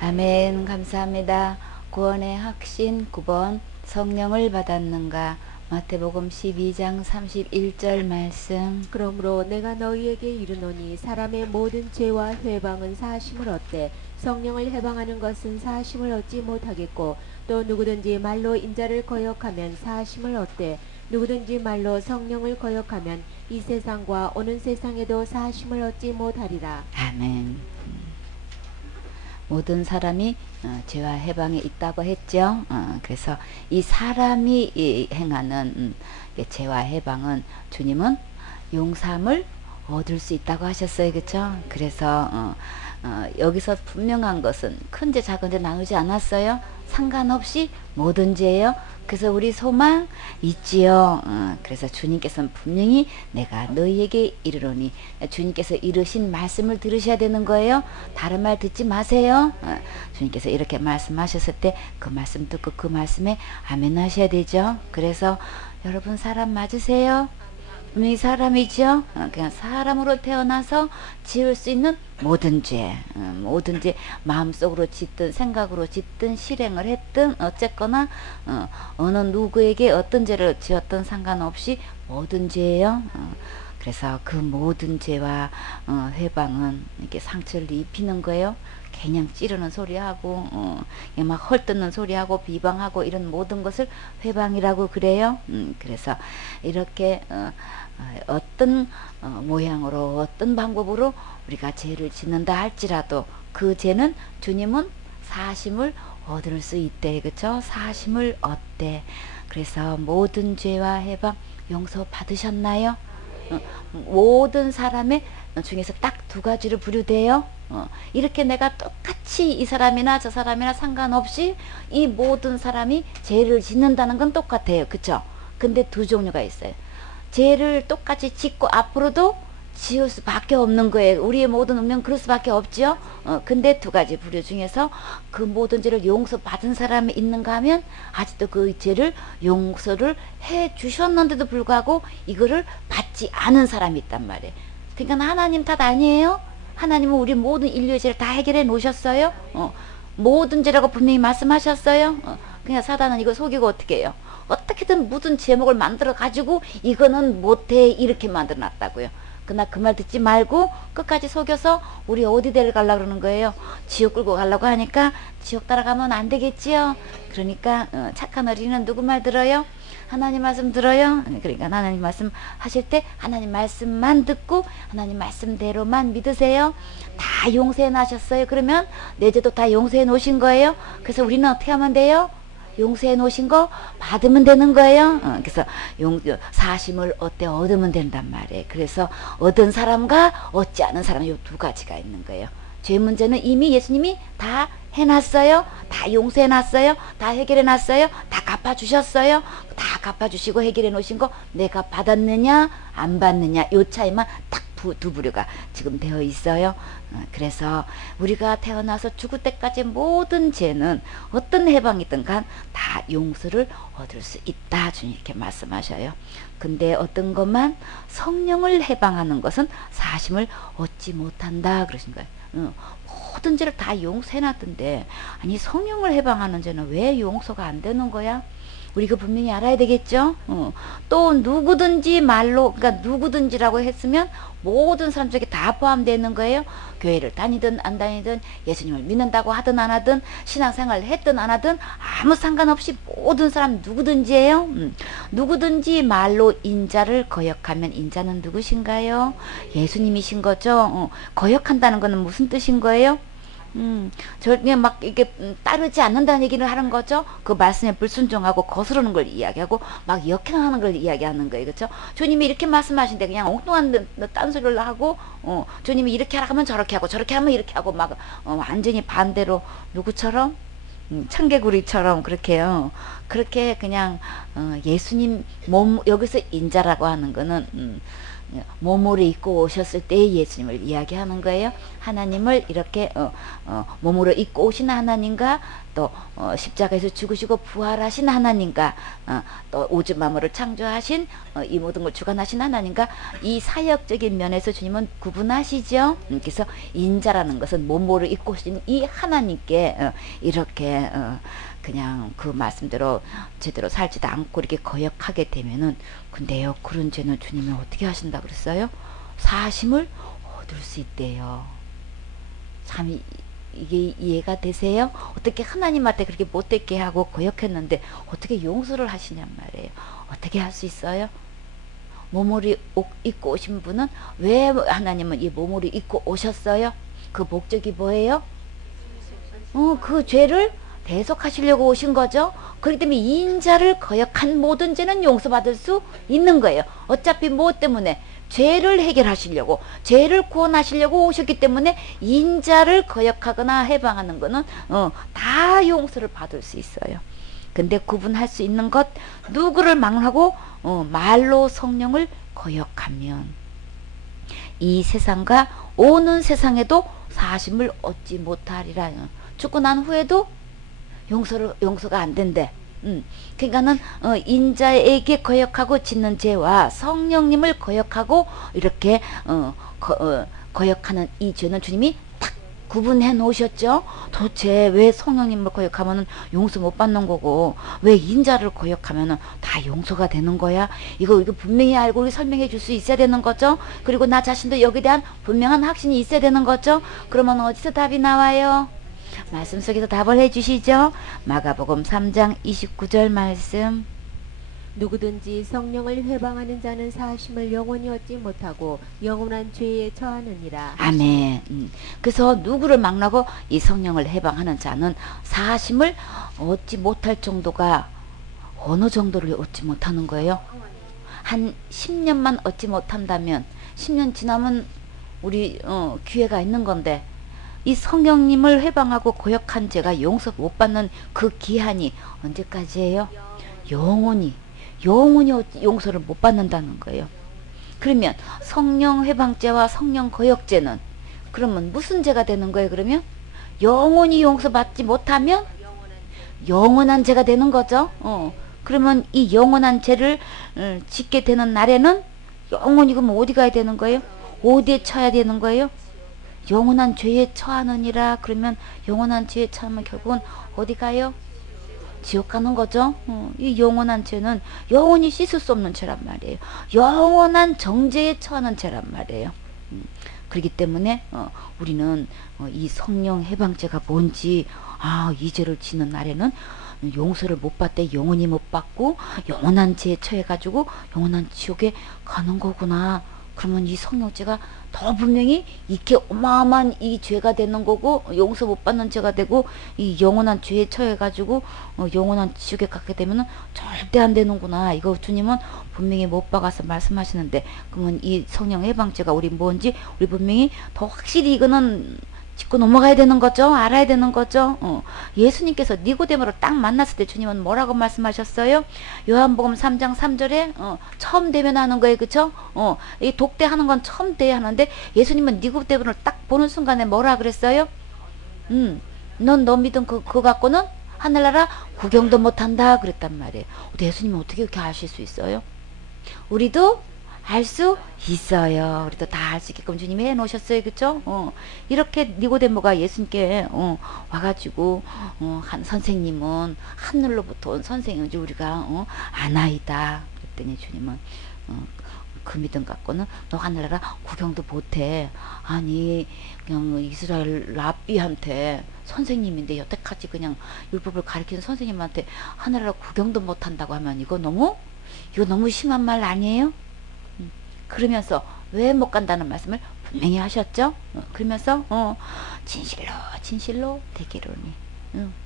아멘. 감사합니다. 구원의 확신 9번 성령을 받았는가. 마태복음 12장 31절 말씀. 그러므로 내가 너희에게 이르노니 사람의 모든 죄와 회방은 사하심을 얻되 성령을 해방하는 것은 사하심을 얻지 못하겠고, 또 누구든지 말로 인자를 거역하면 사하심을 얻되 누구든지 말로 성령을 거역하면 이 세상과 오는 세상에도 사하심을 얻지 못하리라. 아멘. 모든 사람이 죄와 해방에 있다고 했죠. 그래서 이 사람이 행하는 죄와 해방은 주님은 용서함을 얻을 수 있다고 하셨어요. 그렇죠? 그래서 여기서 분명한 것은 큰 죄 작은 죄 나누지 않았어요. 상관없이 모든 죄예요. 그래서 우리 소망 있지요. 그래서 주님께서는 분명히 내가 너희에게 이르노니, 주님께서 이르신 말씀을 들으셔야 되는 거예요. 다른 말 듣지 마세요. 주님께서 이렇게 말씀하셨을 때 그 말씀 듣고 그 말씀에 아멘 하셔야 되죠. 그래서 여러분 사람 맞으세요? 분명히 사람이죠. 그냥 사람으로 태어나서 지을 수 있는 모든 죄, 모든 죄, 마음속으로 짓든 생각으로 짓든 실행을 했든 어쨌거나 어느 누구에게 어떤 죄를 지었든 상관없이 모든 죄예요. 그래서 그 모든 죄와 회방은 이렇게 상처를 입히는 거예요. 그냥 찌르는 소리하고 막 헐뜯는 소리하고 비방하고 이런 모든 것을 회방이라고 그래요. 그래서 이렇게 어떤 모양으로 어떤 방법으로 우리가 죄를 짓는다 할지라도 그 죄는 주님은 사하심을 얻을 수 있대. 그쵸? 사하심을 얻대. 그래서 모든 죄와 해방 용서 받으셨나요? 모든 사람의 중에서 딱 두 가지로 분류돼요. 이렇게 내가 똑같이 이 사람이나 저 사람이나 상관없이 이 모든 사람이 죄를 짓는다는 건 똑같아요. 그쵸? 근데 두 종류가 있어요. 죄를 똑같이 짓고 앞으로도 지을 수밖에 없는 거예요. 우리의 모든 운명 그럴 수밖에 없죠. 근데 두 가지 부류 중에서 그 모든 죄를 용서받은 사람이 있는가 하면 아직도 그 죄를 용서를 해 주셨는데도 불구하고 이거를 받지 않은 사람이 있단 말이에요. 그러니까 하나님 탓 아니에요. 하나님은 우리 모든 인류의 죄를 다 해결해 놓으셨어요. 모든 죄라고 분명히 말씀하셨어요. 그냥 사단은 이거 속이고 어떻게 해요? 어떻게든 무슨 제목을 만들어 가지고 이거는 못해 이렇게 만들어 놨다고요. 그러나 그 말 듣지 말고 끝까지 속여서 우리 어디 데려가려고 그러는 거예요? 지옥 끌고 가려고 하니까 지옥 따라가면 안 되겠지요. 그러니까 착한 어린이는 누구 말 들어요? 하나님 말씀 들어요. 그러니까 하나님 말씀 하실 때 하나님 말씀만 듣고 하나님 말씀대로만 믿으세요. 다 용서해 놔셨어요. 그러면 내 죄도 다 용서해 놓으신 거예요. 그래서 우리는 어떻게 하면 돼요? 용서해 놓으신 거 받으면 되는 거예요. 그래서 사심을 얻으면 된단 말이에요. 그래서 얻은 사람과 얻지 않은 사람 이 두 가지가 있는 거예요. 죄 문제는 이미 예수님이 다 해놨어요. 다 용서해놨어요. 다 해결해놨어요. 다 갚아주셨어요. 다 갚아주시고 해결해 놓으신 거 내가 받았느냐 안 받느냐 요 차이만 딱 두 부류가 지금 되어 있어요. 그래서 우리가 태어나서 죽을 때까지 모든 죄는 어떤 해방이든 간 다 용서를 얻을 수 있다. 주님 이렇게 말씀하셔요. 근데 어떤 것만 성령을 해방하는 것은 사심을 얻지 못한다 그러신 거예요. 모든 죄를 다 용서해놨던데 아니 성령을 해방하는 죄는 왜 용서가 안 되는 거야? 우리 그 분명히 알아야 되겠죠. 또 누구든지 말로 그러니까 누구든지라고 했으면 모든 사람 중에 다 포함되는 거예요. 교회를 다니든 안 다니든 예수님을 믿는다고 하든 안 하든 신앙생활을 했든 안 하든 아무 상관없이 모든 사람 누구든지예요. 누구든지 말로 인자를 거역하면 인자는 누구신가요? 예수님이신 거죠. 거역한다는 것은 무슨 뜻인 거예요? 저게 막 이게 따르지 않는다는 얘기를 하는 거죠. 그 말씀에 불순종하고 거스르는 걸 이야기하고 막 역행하는 걸 이야기하는 거예요. 그렇죠? 주님이 이렇게 말씀하신데 그냥 엉뚱한 딴소리를 하고 주님이 이렇게 하라 하면 저렇게 하고 저렇게 하면 이렇게 하고 막 완전히 반대로 누구처럼 청개구리처럼 그렇게요. 그렇게 그냥 예수님 몸 여기서 인자라고 하는 거는 몸으로 입고 오셨을 때의 예수님을 이야기하는 거예요. 하나님을 이렇게 몸으로 입고 오신 하나님과 또 십자가에서 죽으시고 부활하신 하나님과 또 우주 만물을 창조하신 이 모든 걸 주관하신 하나님과 이 사역적인 면에서 주님은 구분하시죠. 그래서 인자라는 것은 몸으로 입고 오신 이 하나님께 이렇게 그냥 그 말씀대로 제대로 살지도 않고 이렇게 거역하게 되면은, 근데요, 그런 죄는 주님이 어떻게 하신다 그랬어요? 사심을 얻을 수 있대요. 참 이게 이해가 되세요? 어떻게 하나님한테 그렇게 못되게 하고 거역했는데 어떻게 용서를 하시냔 말이에요. 어떻게 할 수 있어요? 몸으로 입고 오신 분은 왜 하나님은 이 몸으로 입고 오셨어요? 그 목적이 뭐예요? 그 죄를 대속하시려고 오신 거죠. 그렇기 때문에 인자를 거역한 모든 죄는 용서받을 수 있는 거예요. 어차피 뭐 때문에? 죄를 해결하시려고, 죄를 구원하시려고 오셨기 때문에 인자를 거역하거나 해방하는 거는 다 용서를 받을 수 있어요. 근데 구분할 수 있는 것, 누구를 망하고 말로 성령을 거역하면 이 세상과 오는 세상에도 사심을 얻지 못하리라. 죽고 난 후에도 용서가 안 된대. 그러니까는 인자에게 거역하고 짓는 죄와 성령님을 거역하고 이렇게 거역하는 이 죄는 주님이 딱 구분해 놓으셨죠. 도대체 왜 성령님을 거역하면은 용서 못 받는 거고, 왜 인자를 거역하면은 다 용서가 되는 거야? 이거 분명히 알고 우리 설명해 줄 수 있어야 되는 거죠. 그리고 나 자신도 여기에 대한 분명한 확신이 있어야 되는 거죠. 그러면 어디서 답이 나와요? 말씀 속에서 답을 해주시죠. 마가복음 3장 29절 말씀. 누구든지 성령을 회방하는 자는 사심을 영원히 얻지 못하고 영원한 죄에 처하느니라. 아멘. 그래서 누구를 망라고 이 성령을 해방하는 자는 사심을 얻지 못할 정도가 어느 정도를 얻지 못하는 거예요? 한 10년만 얻지 못한다면 10년 지나면 우리 기회가 있는 건데, 이 성령님을 해방하고 거역한 죄가 용서 못 받는 그 기한이 언제까지예요? 영원히 용서를 못 받는다는 거예요. 그러면 성령 해방죄와 성령 거역죄는 그러면 무슨 죄가 되는 거예요? 그러면 영원히 용서받지 못하면 영원한 죄가 되는 거죠. 그러면 이 영원한 죄를 짓게 되는 날에는 영원히 그럼 어디 가야 되는 거예요? 어디에 처해야 되는 거예요? 영원한 죄에 처하느니라. 그러면 영원한 죄에 처하면 결국은 어디 가요? 지옥 가는 거죠. 이 영원한 죄는 영원히 씻을 수 없는 죄란 말이에요. 영원한 정죄에 처하는 죄란 말이에요. 그렇기 때문에 우리는 이 성령 해방죄가 뭔지, 이 죄를 지는 날에는 용서를 못 받되 영원히 못 받고 영원한 죄에 처해가지고 영원한 지옥에 가는 거구나. 그러면 이 성령죄가 더 분명히 이렇게 어마어마한 이 죄가 되는 거고, 용서 못 받는 죄가 되고, 이 영원한 죄에 처해가지고 영원한 지옥에 가게 되면은 절대 안 되는구나. 이거 주님은 분명히 못 박아서 말씀하시는데, 그러면 이 성령 해방죄가 우리 뭔지 우리 분명히 더 확실히 이거는 짚고 넘어가야 되는 거죠. 알아야 되는 거죠. 예수님께서 니고데모를 딱 만났을 때 주님은 뭐라고 말씀하셨어요? 요한복음 3장 3절에 처음 대면하는 거예요. 그쵸? 이 독대하는 건 처음 대하는데 예수님은 니고데모를 딱 보는 순간에 뭐라 그랬어요? 넌 너 믿음 그거 갖고는 하늘나라 구경도 못한다 그랬단 말이에요. 예수님은 어떻게 그렇게 아실 수 있어요? 우리도 알 수 있어요. 우리도 다 알 수 있게끔 주님이 해놓으셨어요. 그쵸? 이렇게 니고데모가 예수님께 와가지고 한 선생님은 하늘로부터 온 선생인지 우리가 아나이다 그랬더니 주님은 그 믿음 갖고는 너 하늘나라 구경도 못해. 아니 그냥 이스라엘 랍비한테 선생님인데 여태까지 그냥 율법을 가르치는 선생님한테 하늘나라 구경도 못한다고 하면 이거 너무 심한 말 아니에요? 그러면서 왜 못 간다는 말씀을 분명히 하셨죠. 그러면서 진실로 되기로니,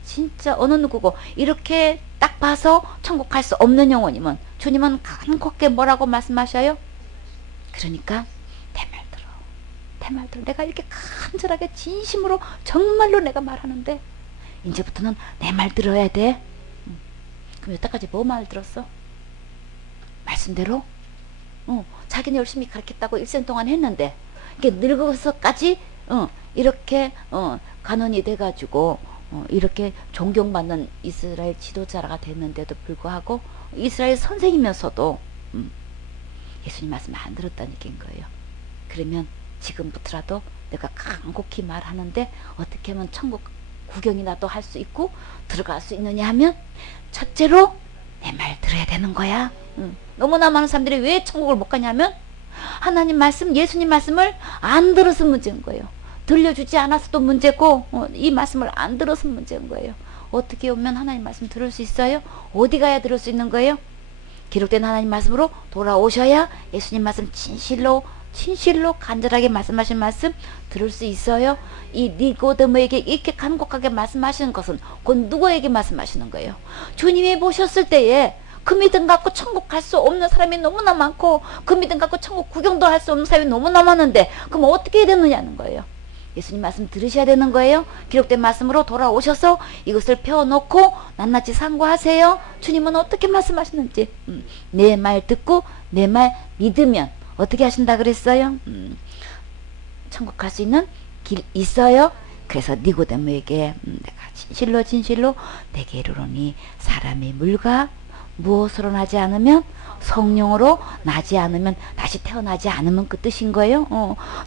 진짜 어느 누구고 이렇게 딱 봐서 천국 갈 수 없는 영혼이면 주님은 간곡하게 뭐라고 말씀하셔요? 그러니까 내 말 들어. 내가 이렇게 간절하게 진심으로 정말로 내가 말하는데 이제부터는 내 말 들어야 돼. 그럼 여태까지 뭐 말 들었어? 말씀대로 자기는 열심히 가르쳤다고 일생 동안 했는데 이게 늙어서까지 이렇게 간원이 돼가지고 이렇게 존경받는 이스라엘 지도자가 됐는데도 불구하고 이스라엘 선생이면서도 예수님 말씀 안 들었다는 얘기인 거예요. 그러면 지금부터라도 내가 간곡히 말하는데 어떻게 하면 천국 구경이라도 할 수 있고 들어갈 수 있느냐 하면 첫째로 내 말 들어야 되는 거야. 너무나 많은 사람들이 왜 천국을 못 가냐면 하나님 말씀, 예수님 말씀을 안 들어서 문제인 거예요. 들려주지 않아서도 문제고 이 말씀을 안 들어서 문제인 거예요. 어떻게 오면 하나님 말씀 들을 수 있어요? 어디 가야 들을 수 있는 거예요? 기록된 하나님 말씀으로 돌아오셔야 예수님 말씀 진실로 간절하게 말씀하신 말씀 들을 수 있어요. 이 니고데모에게 이렇게 간곡하게 말씀하시는 것은 곧 누구에게 말씀하시는 거예요? 주님이 보셨을 때에 그 믿음 갖고 천국 갈 수 없는 사람이 너무나 많고 그 믿음 갖고 천국 구경도 할 수 없는 사람이 너무나 많은데 그럼 어떻게 해야 되느냐는 거예요. 예수님 말씀 들으셔야 되는 거예요. 기록된 말씀으로 돌아오셔서 이것을 펴놓고 낱낱이 상고하세요. 주님은 어떻게 말씀하시는지 내 말 듣고 내 말 믿으면 어떻게 하신다 그랬어요? 천국 갈 수 있는 길 있어요. 그래서 니고데모에게 내가 진실로 내게 이르노니 사람이 물과 무엇으로 나지 않으면 성령으로 나지 않으면 다시 태어나지 않으면 그 뜻인 거예요.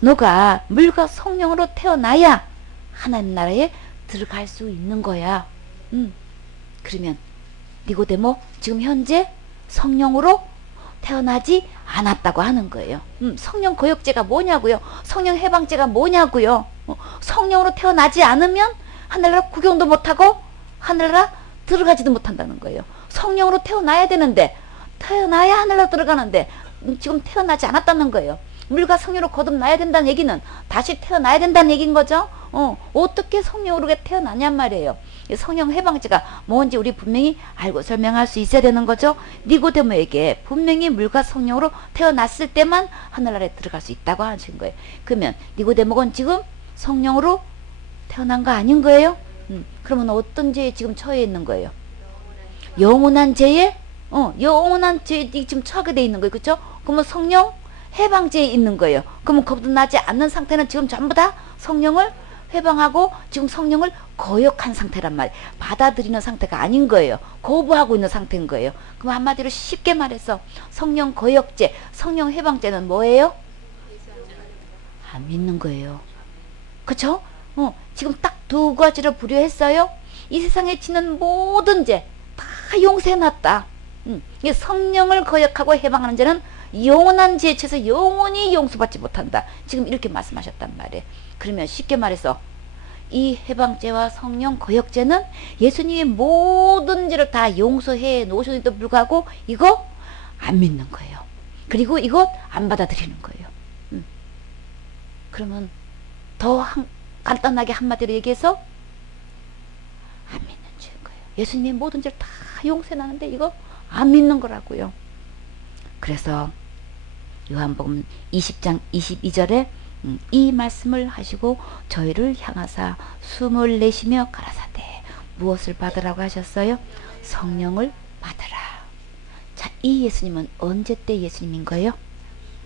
너가 물과 성령으로 태어나야 하나님 나라에 들어갈 수 있는 거야. 그러면 니고데모 지금 현재 성령으로 태어나지 않았다고 하는 거예요. 성령 거역죄가 뭐냐고요? 성령 해방죄가 뭐냐고요? 성령으로 태어나지 않으면 하늘나라 구경도 못하고 하늘나라 들어가지도 못한다는 거예요. 성령으로 태어나야 되는데 태어나야 하늘나라 들어가는데 지금 태어나지 않았다는 거예요. 물과 성령으로 거듭나야 된다는 얘기는 다시 태어나야 된다는 얘기인 거죠. 어떻게 성령으로 태어나냔 말이에요. 성령 해방죄가 뭔지 우리 분명히 알고 설명할 수 있어야 되는 거죠. 니고데모에게 분명히 물과 성령으로 태어났을 때만 하늘나라에 들어갈 수 있다고 하신 거예요. 그러면 니고데모는 지금 성령으로 태어난 거 아닌 거예요? 그러면 어떤 죄에 지금 처해 있는 거예요? 영원한 죄에 영원한 죄에 지금 처하게 돼 있는 거예요. 그렇죠? 그러면 성령 해방죄에 있는 거예요. 그러면 거듭나지 않는 상태는 지금 전부 다 성령을 해방하고 지금 성령을 거역한 상태란 말이에요. 받아들이는 상태가 아닌 거예요. 거부하고 있는 상태인 거예요. 그럼 한마디로 쉽게 말해서 성령 거역죄, 성령 해방죄는 뭐예요? 안 믿는 거예요. 그쵸? 지금 딱 두 가지를 부려했어요. 이 세상에 지는 모든 죄 다 용서해놨다. 성령을 거역하고 해방하는 죄는 영원한 죄에 쳐서 영원히 용서받지 못한다. 지금 이렇게 말씀하셨단 말이에요. 그러면 쉽게 말해서 이 해방죄와 성령 거역죄는 예수님이 모든 죄를 다 용서해 놓으셨는데도 불구하고 이거 안 믿는 거예요. 그리고 이것 안 받아들이는 거예요. 그러면 더 간단하게 한마디로 얘기해서 안 믿는 죄인 거예요. 예수님이 모든 죄를 다 용서해놨는데 이거 안 믿는 거라고요. 그래서 요한복음 20장 22절에 이 말씀을 하시고 저희를 향하사 숨을 내쉬며 가라사대 무엇을 받으라고 하셨어요? 성령을 받으라. 자, 이 예수님은 언제 때 예수님인 거예요?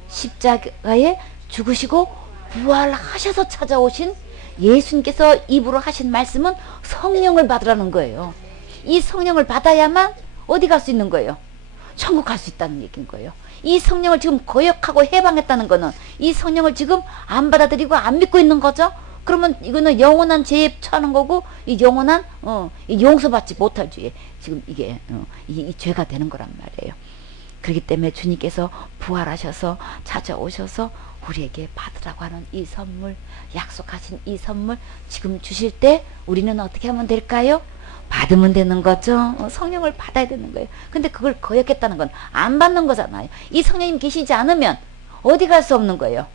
십자가에 죽으시고 부활하셔서 찾아오신 예수님께서 입으로 하신 말씀은 성령을 받으라는 거예요. 이 성령을 받아야만 어디 갈 수 있는 거예요? 천국 갈 수 있다는 얘기인 거예요. 이 성령을 지금 거역하고 해방했다는 거는 이 성령을 지금 안 받아들이고 안 믿고 있는 거죠. 그러면 이거는 영원한 죄에 처하는 거고 이 영원한 이 용서받지 못할 죄에 지금 이게 이 죄가 되는 거란 말이에요. 그렇기 때문에 주님께서 부활하셔서 찾아오셔서 우리에게 받으라고 하는 이 선물, 약속하신 이 선물 지금 주실 때 우리는 어떻게 하면 될까요? 받으면 되는 거죠. 성령을 받아야 되는 거예요. 근데 그걸 거역했다는 건 안 받는 거잖아요. 이 성령님 계시지 않으면 어디 갈 수 없는 거예요.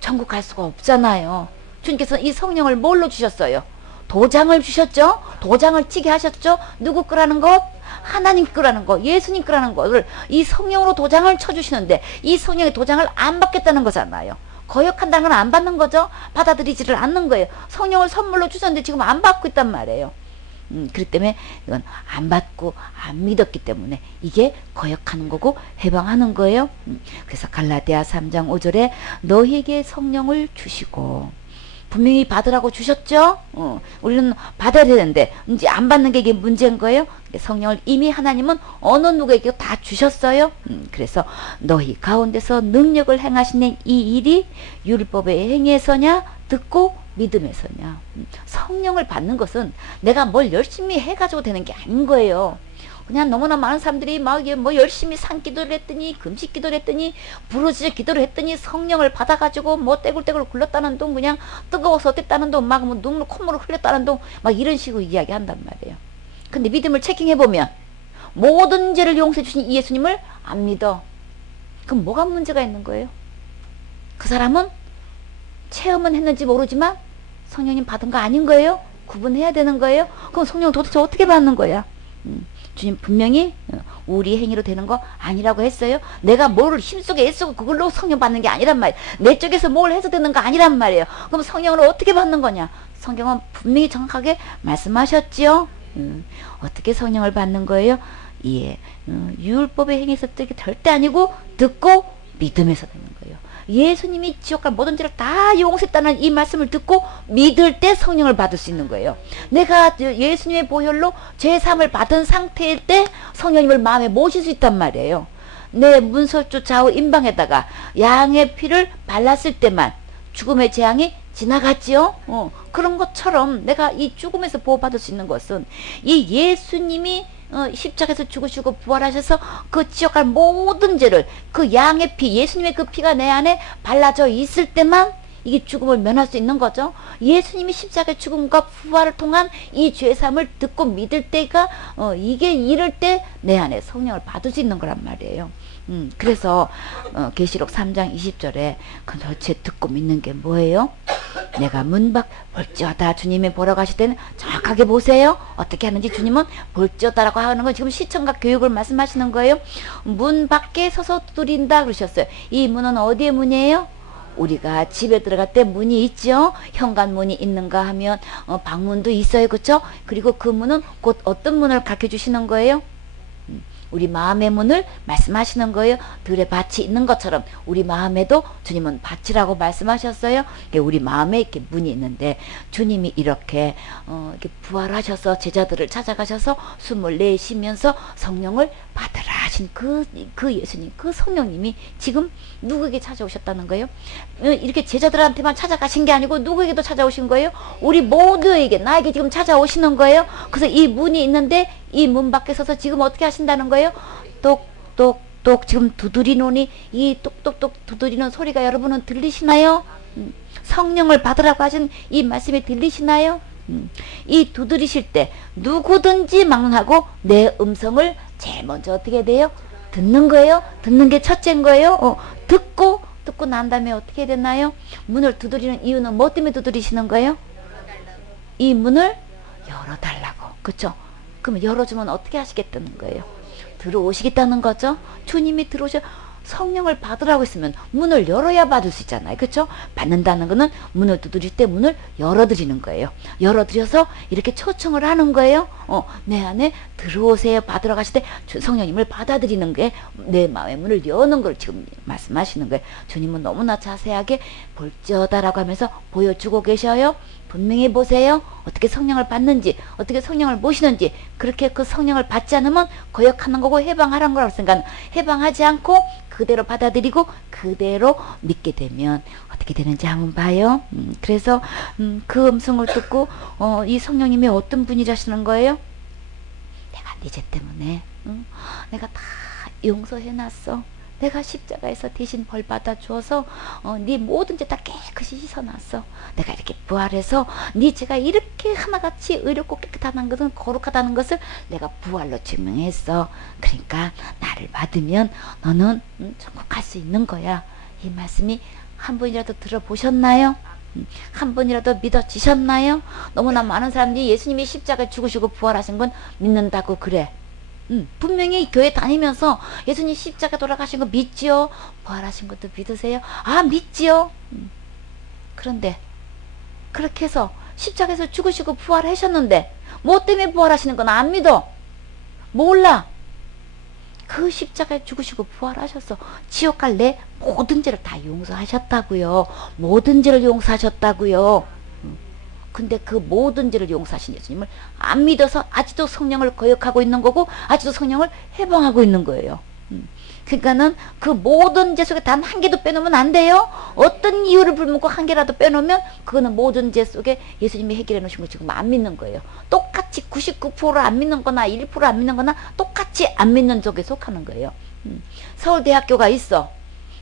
천국 갈 수가 없잖아요. 주님께서 이 성령을 뭘로 주셨어요? 도장을 주셨죠. 도장을 치게 하셨죠. 누구 거라는 것? 하나님 거라는 거, 예수님 거라는 거를 이 성령으로 도장을 쳐주시는데 이 성령의 도장을 안 받겠다는 거잖아요. 거역한다는 건 안 받는 거죠. 받아들이지를 않는 거예요. 성령을 선물로 주셨는데 지금 안 받고 있단 말이에요. 그렇기 때문에 이건 안 받고 안 믿었기 때문에 이게 거역하는 거고 해방하는 거예요. 그래서 갈라디아 3장 5절에 너희에게 성령을 주시고, 분명히 받으라고 주셨죠. 우리는 받아야 되는데 이제 안 받는 게 이게 문제인 거예요. 성령을 이미 하나님은 어느 누구에게 다 주셨어요. 그래서 너희 가운데서 능력을 행하시는 이 일이 율법의 행위에서냐 듣고 믿음에서냐. 성령을 받는 것은 내가 뭘 열심히 해가지고 되는 게 아닌 거예요. 그냥 너무나 많은 사람들이 막 뭐 열심히 산기도를 했더니 금식 기도를 했더니 부르짖어 기도를 했더니 성령을 받아가지고 뭐 떼굴떼굴 굴렀다는 동, 그냥 뜨거워서 어땠다는 동, 막 뭐 눈물 콧물을 흘렸다는 동, 막 이런 식으로 이야기한단 말이에요. 근데 믿음을 체킹해보면 모든 죄를 용서해 주신 이 예수님을 안 믿어. 그럼 뭐가 문제가 있는 거예요? 그 사람은 체험은 했는지 모르지만 성령님 받은 거 아닌 거예요? 구분해야 되는 거예요? 그럼 성령 도대체 어떻게 받는 거야? 주님 분명히 우리 행위로 되는 거 아니라고 했어요. 내가 뭘 힘쓰게 애쓰고 그걸로 성령 받는 게 아니란 말이에요. 내 쪽에서 뭘 해서 되는 거 아니란 말이에요. 그럼 성령을 어떻게 받는 거냐? 성경은 분명히 정확하게 말씀하셨지요. 어떻게 성령을 받는 거예요? 예, 율법의 행위에서 되게 절대 아니고 듣고 믿음에서 되는 거예요. 예수님이 지옥갈 모든 죄를 다 용서했다는 이 말씀을 듣고 믿을 때 성령을 받을 수 있는 거예요. 내가 예수님의 보혈로 죄사함을 받은 상태일 때 성령님을 마음에 모실 수 있단 말이에요. 내 문설주 좌우 임방에다가 양의 피를 발랐을 때만 죽음의 재앙이 지나갔지요. 그런 것처럼 내가 이 죽음에서 보호받을 수 있는 것은 이 예수님이 십자가에서 죽으시고 부활하셔서 그 지옥갈 모든 죄를 그 양의 피, 예수님의 그 피가 내 안에 발라져 있을 때만 이게 죽음을 면할 수 있는 거죠. 예수님이 십자가의 죽음과 부활을 통한 이 죄사함을 듣고 믿을 때가 이게 이럴 때 내 안에 성령을 받을 수 있는 거란 말이에요. 그래서 계시록 3장 20절에 그 도대체 듣고 믿는 게 뭐예요? 내가 문 밖 볼지어다. 주님이 보러 가실 때는 정확하게 보세요. 어떻게 하는지 주님은 볼지어다라고 하는 건 지금 시청각 교육을 말씀하시는 거예요. 문 밖에 서서 두드린다 그러셨어요. 이 문은 어디의 문이에요? 우리가 집에 들어갈 때 문이 있죠. 현관문이 있는가 하면 방문도 있어요. 그렇죠? 그리고 그 문은 곧 어떤 문을 가르쳐 주시는 거예요? 우리 마음의 문을 말씀하시는 거예요. 들에 밭이 있는 것처럼 우리 마음에도 주님은 밭이라고 말씀하셨어요. 우리 마음에 이렇게 문이 있는데 주님이 이렇게 부활하셔서 제자들을 찾아가셔서 숨을 내쉬면서 성령을 받으라 하신 그 예수님, 그 성령님이 지금 누구에게 찾아오셨다는 거예요? 이렇게 제자들한테만 찾아가신 게 아니고 누구에게도 찾아오신 거예요? 우리 모두에게, 나에게 지금 찾아오시는 거예요. 그래서 이 문이 있는데 이 문 밖에 서서 지금 어떻게 하신다는 거예요? 똑똑똑 지금 두드리노니 이 똑똑똑 두드리는 소리가 여러분은 들리시나요? 성령을 받으라고 하신 이 말씀이 들리시나요? 이 두드리실 때 누구든지 막론하고 내 음성을 제일 먼저 어떻게 돼요? 듣는 거예요. 듣는 게 첫째인 거예요. 듣고 난 다음에 어떻게 되나요? 문을 두드리는 이유는 뭐 때문에 두드리시는 거예요? 이 문을 열어달라고. 그렇죠? 그럼 열어주면 어떻게 하시겠다는 거예요? 들어오시겠다는 거죠? 주님이 들어오셔. 성령을 받으라고 했으면 문을 열어야 받을 수 있잖아요. 그렇죠? 받는다는 거는 문을 두드릴 때 문을 열어드리는 거예요. 열어드려서 이렇게 초청을 하는 거예요. 내 안에 들어오세요. 받으러 가실 때 성령님을 받아들이는 게 내 마음의 문을 여는 걸 지금 말씀하시는 거예요. 주님은 너무나 자세하게 볼지어다라고 하면서 보여주고 계셔요. 분명히 보세요. 어떻게 성령을 받는지, 어떻게 성령을 모시는지. 그렇게 그 성령을 받지 않으면 거역하는 거고 해방하라는 거라고 생각하는, 해방하지 않고 그대로 받아들이고 그대로 믿게 되면 어떻게 되는지 한번 봐요. 그래서 그 음성을 듣고 이 성령님이 어떤 분이라시는 거예요? 내가 네 죄 때문에 내가 다 용서해놨어. 내가 십자가에서 대신 벌 받아 주어서 네 모든 죄 다 깨끗이 씻어놨어. 내가 이렇게 부활해서 네 죄가 이렇게 하나같이 의롭고 깨끗하다는 것은, 거룩하다는 것을 내가 부활로 증명했어. 그러니까 나를 받으면 너는 천국 갈 수 있는 거야. 이 말씀이 한 번이라도 들어보셨나요? 한 번이라도 믿어지셨나요? 너무나 많은 사람들이 예수님이 십자가에 죽으시고 부활하신 건 믿는다고 그래. 분명히 교회 다니면서 예수님 십자가 돌아가신 거 믿지요? 부활하신 것도 믿으세요? 아, 믿지요? 그런데 그렇게 해서 십자가에서 죽으시고 부활하셨는데 뭐 때문에 부활하시는 건 안 믿어. 몰라. 그 십자가에 죽으시고 부활하셔서 지옥 갈 내 모든 죄를 다 용서하셨다고요. 모든 죄를 용서하셨다고요. 근데 그 모든 죄를 용서하신 예수님을 안 믿어서 아직도 성령을 거역하고 있는 거고 아직도 성령을 해방하고 있는 거예요. 그러니까는 그 모든 죄 속에 단 한 개도 빼놓으면 안 돼요. 어떤 이유를 불문고 한 개라도 빼놓으면 그거는 모든 죄 속에 예수님이 해결해 놓으신 거 지금 안 믿는 거예요. 똑같이 99%안 믿는 거나 1%안 믿는 거나 똑같이 안 믿는 쪽에 속하는 거예요. 서울대학교가 있어.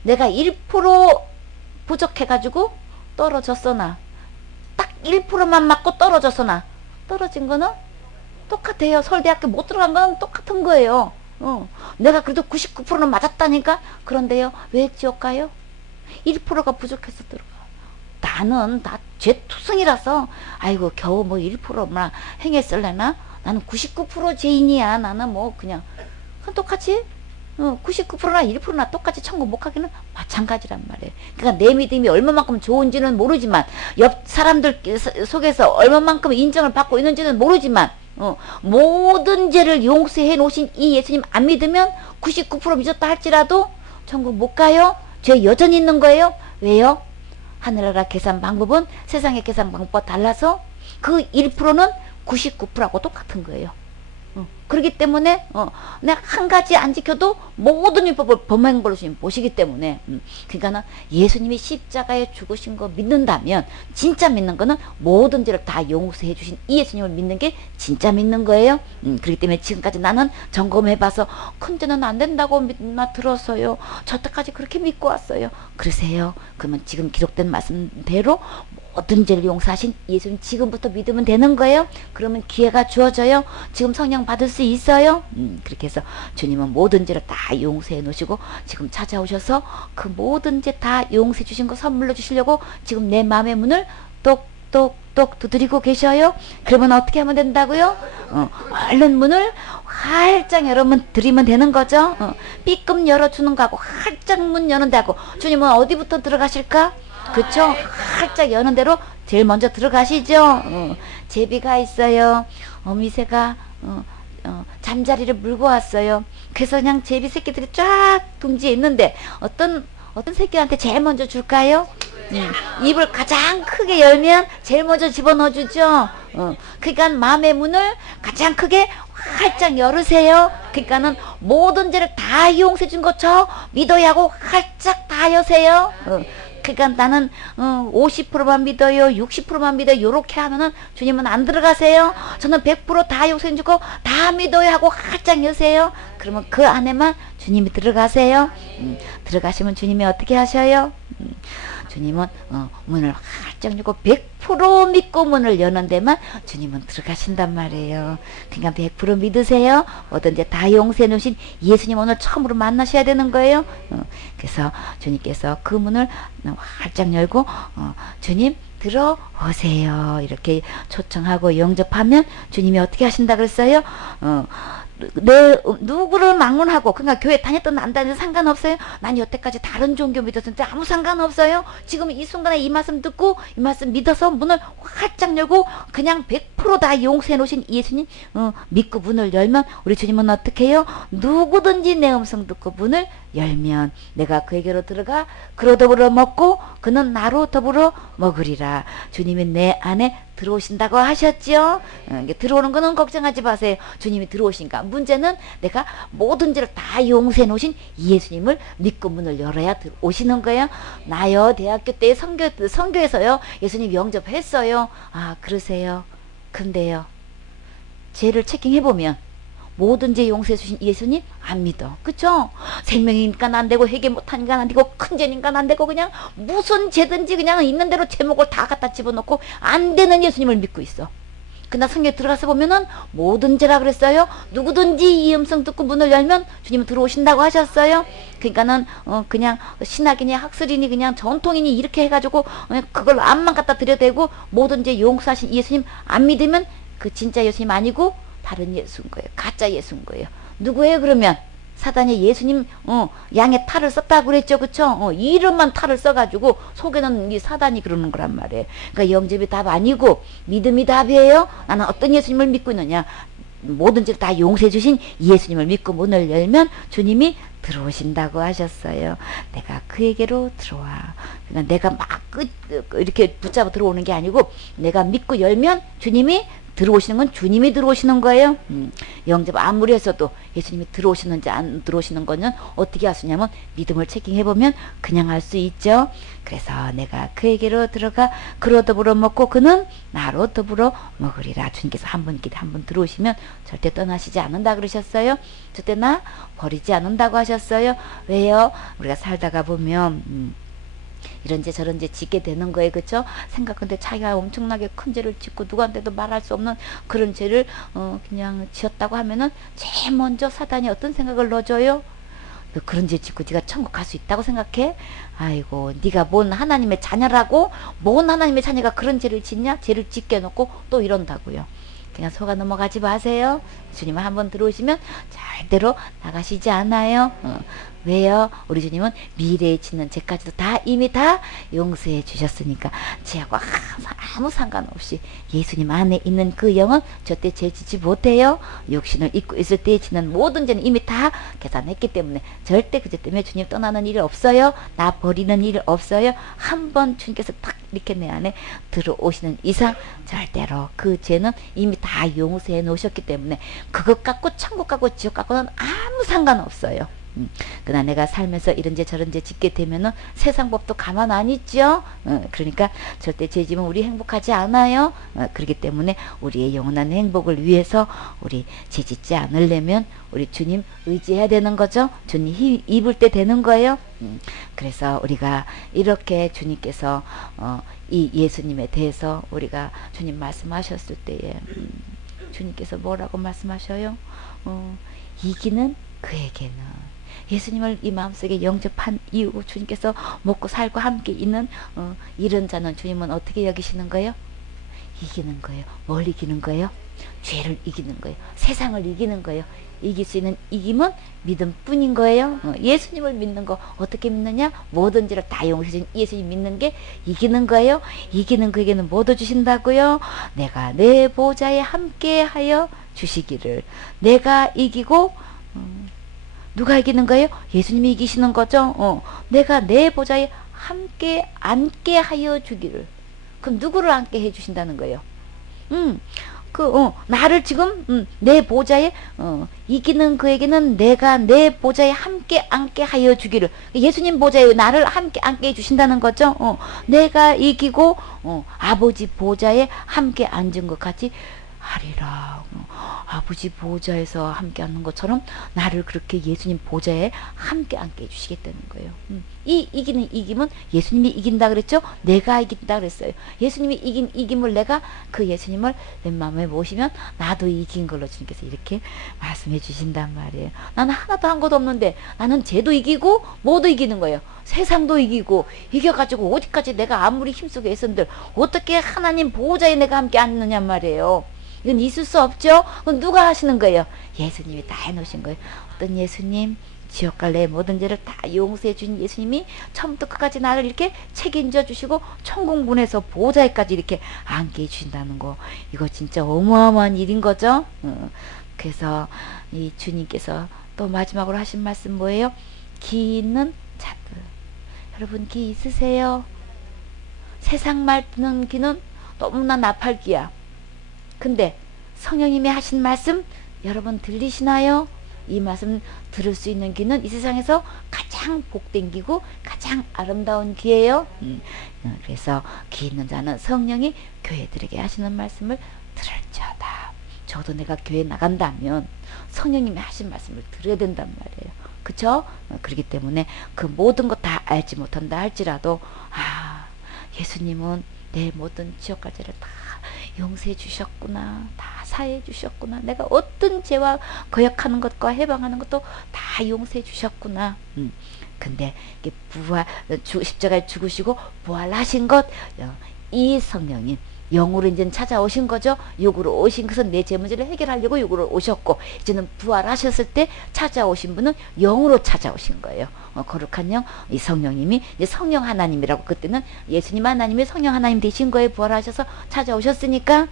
내가 1% 부족해가지고 떨어졌어. 나 딱 1%만 맞고 떨어졌어. 나 떨어진 거는 똑같아요. 서울대학교 못 들어간 건 똑같은 거예요. 내가 그래도 99%는 맞았다니까. 그런데요, 왜 지옥 가요? 1%가 부족해서 들어가. 나는 다 죄투성이라서 아이고 겨우 뭐 1%만 행했을래나? 나는 99% 죄인이야. 나는 뭐 그냥 똑같이 99%나 1%나 똑같이 천국 못 가기는 마찬가지란 말이에요. 그러니까 내 믿음이 얼마만큼 좋은지는 모르지만 옆 사람들 속에서 얼마만큼 인정을 받고 있는지는 모르지만 모든 죄를 용서해 놓으신 이 예수님 안 믿으면 99% 믿었다 할지라도 천국 못 가요. 죄 여전히 있는 거예요. 왜요? 하늘나라 계산 방법은 세상의 계산 방법과 달라서 그 1%는 99%하고 똑같은 거예요. 그렇기 때문에 내가 한 가지 안 지켜도 모든 율법을 범한 걸로 지금 보시기 때문에 그러니까는 예수님이 십자가에 죽으신 거 믿는다면 진짜 믿는 거는 모든 죄를 다 용서해 주신 이 예수님을 믿는 게 진짜 믿는 거예요. 그렇기 때문에 지금까지 나는 점검해봐서 큰 죄는 안 된다고 들었어요. 저때까지 그렇게 믿고 왔어요. 그러세요. 그러면 지금 기록된 말씀대로 모든 죄를 용서하신 예수님 지금부터 믿으면 되는 거예요. 그러면 기회가 주어져요. 지금 성령 받을 수 있어요. 그렇게 해서 주님은 모든 죄를 다 용서해 놓으시고 지금 찾아오셔서 그 모든 죄 다 용서해 주신 거 선물로 주시려고 지금 내 마음의 문을 똑똑똑 두드리고 계셔요. 그러면 어떻게 하면 된다고요? 얼른 문을 활짝 드리면 되는 거죠. 삐끔 열어주는 거하고 활짝 문 여는 데하고 주님은 어디부터 들어가실까? 그쵸? 활짝 여는 대로 제일 먼저 들어가시죠. 제비가 있어요. 어미새가 잠자리를 물고 왔어요. 그래서 그냥 제비 새끼들이 쫙 둥지에 있는데 어떤 새끼한테 제일 먼저 줄까요? 입을 가장 크게 열면 제일 먼저 집어넣어주죠. 그러니까 마음의 문을 가장 크게 활짝 열으세요. 그러니까는 모든 죄를 다 용서해 준 것처럼 믿어야 하고 활짝 다 여세요. 그러니까 나는 50%만 믿어요, 60%만 믿어요, 요렇게 하면은 주님은 안 들어가세요. 저는 100%다 용서해 주고 다 믿어요 하고 활짝 여세요. 그러면 그 안에만 주님이 들어가세요. 들어가시면 주님이 어떻게 하셔요? 주님은 문을 활짝 열고 100% 믿고 문을 여는 데만 주님은 들어가신단 말이에요. 그러니까 100% 믿으세요. 뭐든지 다 용서해 놓으신 예수님 오늘 처음으로 만나셔야 되는 거예요. 그래서 주님께서 그 문을 활짝 열고 주님 들어오세요 이렇게 초청하고 영접하면 주님이 어떻게 하신다 그랬어요? 누구를 막론하고 그러니까 교회 다녔든 안 다녀도 상관없어요. 난 여태까지 다른 종교 믿었는데 아무 상관없어요. 지금 이 순간에 이 말씀 듣고 이 말씀 믿어서 문을 활짝 열고 그냥 100%다 용서해 놓으신 예수님 믿고 문을 열면 우리 주님은 어떻게 해요? 누구든지 내 음성 듣고 문을 열면 내가 그에게로 들어가 그로 더불어 먹고 그는 나로 더불어 먹으리라. 주님이 내 안에 들어오신다고 하셨죠. 들어오는 거는 걱정하지 마세요. 주님이 들어오신가. 문제는 내가 모든 죄를 다 용서해 놓으신 예수님을 믿고 문을 열어야 들어오시는 거예요. 나요 대학교 때 선교에서요 예수님 영접했어요. 아 그러세요. 근데요 죄를 체킹해보면 모든 죄 용서해 주신 예수님 안 믿어. 그쵸? 생명이니까 안 되고 회개 못하니까 안 되고 큰 죄니까 안 되고 그냥 무슨 죄든지 그냥 있는 대로 제목을 다 갖다 집어넣고 안 되는 예수님을 믿고 있어. 그러나 성경에 들어가서 보면은 모든 죄라 그랬어요. 누구든지 이 음성 듣고 문을 열면 주님은 들어오신다고 하셨어요. 그러니까는 그냥 신학이니 학술이니 그냥 전통이니 이렇게 해가지고 그걸 암만 갖다 들여대고 모든 죄 용서하신 예수님 안 믿으면 그 진짜 예수님 아니고 다른 예수인 거예요. 가짜 예수인 거예요. 누구예요 그러면? 사단이 예수님 양의 탈을 썼다고 그랬죠. 그쵸? 이름만 탈을 써가지고 속에는 이 사단이 그러는 거란 말이에요. 그러니까 영접이 답 아니고 믿음이 답이에요. 나는 어떤 예수님을 믿고 있느냐. 모든 죄를 다 용서해 주신 예수님을 믿고 문을 열면 주님이 들어오신다고 하셨어요. 내가 그에게로 들어와. 그러니까 내가 막 이렇게 붙잡아 들어오는 게 아니고 내가 믿고 열면 주님이 들어오시는 건 주님이 들어오시는 거예요. 영접 아무리 했어도 예수님이 들어오시는지 안 들어오시는 거는 어떻게 할 수 있냐면 믿음을 체킹해보면 그냥 할 수 있죠. 그래서 내가 그에게로 들어가 그로 더불어 먹고 그는 나로 더불어 먹으리라. 주님께서 한 분 들어오시면 절대 떠나시지 않는다 그러셨어요. 절대 나 버리지 않는다고 하셨어요. 왜요? 우리가 살다가 보면 이런 죄 저런 죄 짓게 되는 거예요. 그쵸? 생각한데 자기가 엄청나게 큰 죄를 짓고 누구한테도 말할 수 없는 그런 죄를 그냥 지었다고 하면은 제일 먼저 사단이 어떤 생각을 넣어줘요? 너 그런 죄 짓고 네가 천국 갈 수 있다고 생각해? 아이고 네가 뭔 하나님의 자녀라고? 뭔 하나님의 자녀가 그런 죄를 짓냐? 죄를 짓게 해놓고 또 이런다고요. 그냥 속아 넘어가지 마세요. 주님 한번 들어오시면 절대로 나가시지 않아요. 왜요? 우리 주님은 미래에 짓는 죄까지도 다 이미 다 용서해 주셨으니까 죄하고 아무 상관없이 예수님 안에 있는 그 영은 절대 죄 짓지 못해요. 육신을 입고 있을 때 짓는 모든 죄는 이미 다 계산했기 때문에 절대 그 죄 때문에 주님 떠나는 일이 없어요. 나 버리는 일 없어요. 한번 주님께서 딱 이렇게 내 안에 들어오시는 이상 절대로 그 죄는 이미 다 용서해 놓으셨기 때문에 그것 갖고 천국 갖고 지옥 갖고는 아무 상관없어요. 그러나 내가 살면서 이런 죄 저런 죄 짓게 되면은 세상 법도 가만 안 있죠. 그러니까 절대 죄 지면 우리 행복하지 않아요. 그렇기 때문에 우리의 영원한 행복을 위해서 우리 죄 짓지 않으려면 우리 주님 의지해야 되는 거죠. 주님 입을 때 되는 거예요. 그래서 우리가 이렇게 주님께서 이 예수님에 대해서 우리가 주님 말씀하셨을 때에 주님께서 뭐라고 말씀하셔요? 이기는 그에게는 예수님을 이 마음속에 영접한 이후 주님께서 먹고 살고 함께 있는 이런 자는 주님은 어떻게 여기시는 거예요? 이기는 거예요. 뭘 이기는 거예요? 죄를 이기는 거예요. 세상을 이기는 거예요. 이길 수 있는 이김은 믿음뿐인 거예요. 예수님을 믿는 거 어떻게 믿느냐? 모든 죄를 다 용서해 준 예수님 믿는 게 이기는 거예요. 이기는 그에게는 뭐 주신다고요? 내가 내 보좌에 함께하여 주시기를. 내가 이기고 누가 이기는 거예요? 예수님이 이기시는 거죠. 내가 내 보좌에 함께 앉게 하여 주기를. 그럼 누구를 앉게 해 주신다는 거예요? 나를 지금 내 보좌에 이기는 그에게는 내가 내 보좌에 함께 앉게 하여 주기를. 예수님 보좌에 나를 함께 앉게 해 주신다는 거죠. 내가 이기고 아버지 보좌에 함께 앉은 것 같이 하리라. 아버지 보좌에서 함께 앉는 것처럼 나를 그렇게 예수님 보좌에 함께 앉게 해주시겠다는 거예요. 이 이기는 이김은 예수님이 이긴다 그랬죠? 내가 이긴다 그랬어요. 예수님이 이긴 이김을 내가 그 예수님을 내 마음에 모시면 나도 이긴 걸로 주님께서 이렇게 말씀해 주신단 말이에요. 나는 하나도 한 것도 없는데 나는 죄도 이기고 뭐도 이기는 거예요. 세상도 이기고 이겨가지고 어디까지 내가 아무리 힘쓰고 애쓴들 어떻게 하나님 보호자에 내가 함께 앉느냐 말이에요. 이건 있을 수 없죠. 그건 누가 하시는 거예요? 예수님이 다 해놓으신 거예요. 어떤 예수님? 지옥 갈 내 모든 죄를 다 용서해 준 예수님이 처음부터 끝까지 나를 이렇게 책임져 주시고 천국 문에서 보호자에까지 이렇게 앉게 해주신다는 거, 이거 진짜 어마어마한 일인 거죠. 그래서 이 주님께서 또 마지막으로 하신 말씀 뭐예요? 기 있는 자들. 여러분 기 있으세요? 세상 말 듣는 기는 너무나 나팔기야. 근데 성령님이 하신 말씀 여러분 들리시나요? 이 말씀 들을 수 있는 귀는 이 세상에서 가장 복된 귀고 가장 아름다운 귀예요. 그래서 귀 있는 자는 성령이 교회들에게 하시는 말씀을 들을지어다. 저도 내가 교회 나간다면 성령님이 하신 말씀을 들어야 된단 말이에요. 그쵸? 그렇기 때문에 그 모든 것 다 알지 못한다 할지라도 예수님은 내 모든 지옥과 죄를 다 용서해 주셨구나. 다 사해 주셨구나. 내가 어떤 죄와 거역하는 것과 해방하는 것도 다 용서해 주셨구나. 근데 부활 십자가에 죽으시고 부활하신 것, 이 성령님 영으로 이제 찾아오신 거죠. 육으로 오신 것은 내 죄 문제를 해결하려고 육으로 오셨고, 이제는 부활하셨을 때 찾아오신 분은 영으로 찾아오신 거예요. 거룩한 영, 이 성령님이 이제 성령 하나님이라고, 그때는 예수님 하나님이 성령 하나님 되신 거에 부활하셔서 찾아오셨으니까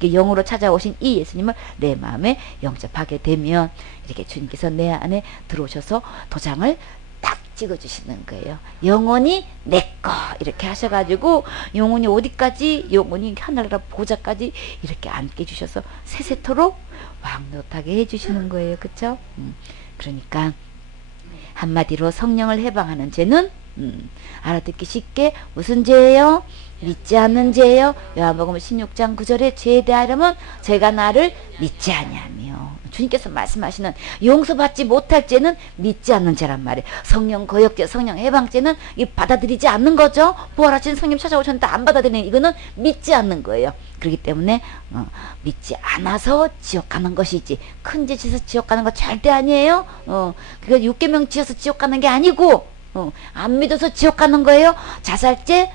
영으로 찾아오신 이 예수님을 내 마음에 영접하게 되면 이렇게 주님께서 내 안에 들어오셔서 도장을 딱 찍어주시는 거예요. 영원히 내꺼 이렇게 하셔가지고, 영원히 어디까지, 영원히 하늘나라 보좌까지 이렇게 앉게 주셔서 세세토록 왕노릇하게 해주시는 거예요. 그쵸? 그러니까 한마디로 성령을 해방하는 죄는 알아듣기 쉽게 무슨 죄예요? 믿지 않는 죄예요. 요한복음 16장 9절에 죄에 대하여는 제가 나를 믿지 아니하며, 주님께서 말씀하시는 용서받지 못할 죄는 믿지 않는 죄란 말이에요. 성령 거역죄, 성령 해방죄는 이 받아들이지 않는 거죠. 부활하신 성령 찾아오셨는데 안 받아들이는, 이거는 믿지 않는 거예요. 그렇기 때문에 믿지 않아서 지옥 가는 것이지, 큰 죄 지어서 지옥 가는 거 절대 아니에요. 그러니까 육계명 지어서 지옥 가는 게 아니고, 안 믿어서 지옥 가는 거예요. 자살죄,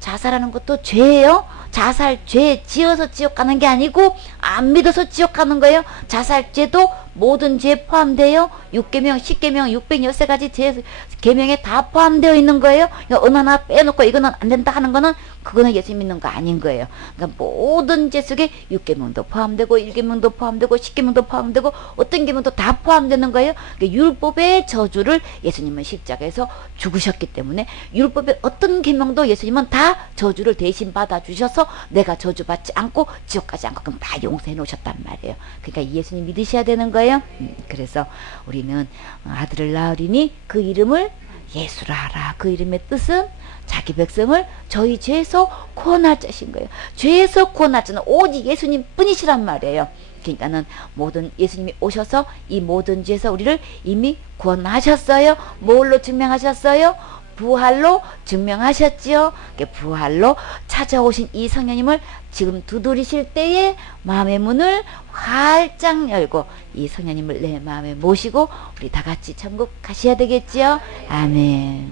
자살하는 것도 죄예요. 자살 죄 지어서 지옥 가는 게 아니고 안 믿어서 지옥 가는 거예요. 자살죄도 모든 죄에 포함돼요. 6계명, 10계명, 613가지 죄 계명에 다 포함되어 있는 거예요. 그러니까 어느 하나 빼놓고 이거는 안 된다 하는 거는, 그거는 예수 믿는 거 아닌 거예요. 그러니까 모든 죄 속에 6계명도 포함되고 1계명도 포함되고 10계명도 포함되고 어떤 계명도 다 포함되는 거예요. 그러니까 율법의 저주를 예수님은 십자가에서 죽으셨기 때문에 율법의 어떤 계명도 예수님은 다 저주를 대신 받아주셔서 내가 저주받지 않고 지옥 가지 않고 그럼 다 용서해 놓으셨단 말이에요. 그러니까 예수님 믿으셔야 되는 거예요. 그래서 우리는 아들을 낳으리니 그 이름을 예수라 하라. 그 이름의 뜻은 자기 백성을 저희 죄에서 구원할 자신 거예요. 죄에서 구원할 자는 오직 예수님 뿐이시란 말이에요. 그러니까는 모든, 예수님이 오셔서 이 모든 죄에서 우리를 이미 구원하셨어요. 뭘로 증명하셨어요? 부활로 증명하셨지요. 부활로 찾아오신 이 성령님을 지금 두드리실 때에 마음의 문을 활짝 열고 이 성령님을 내 마음에 모시고 우리 다 같이 천국 가셔야 되겠지요. 아멘.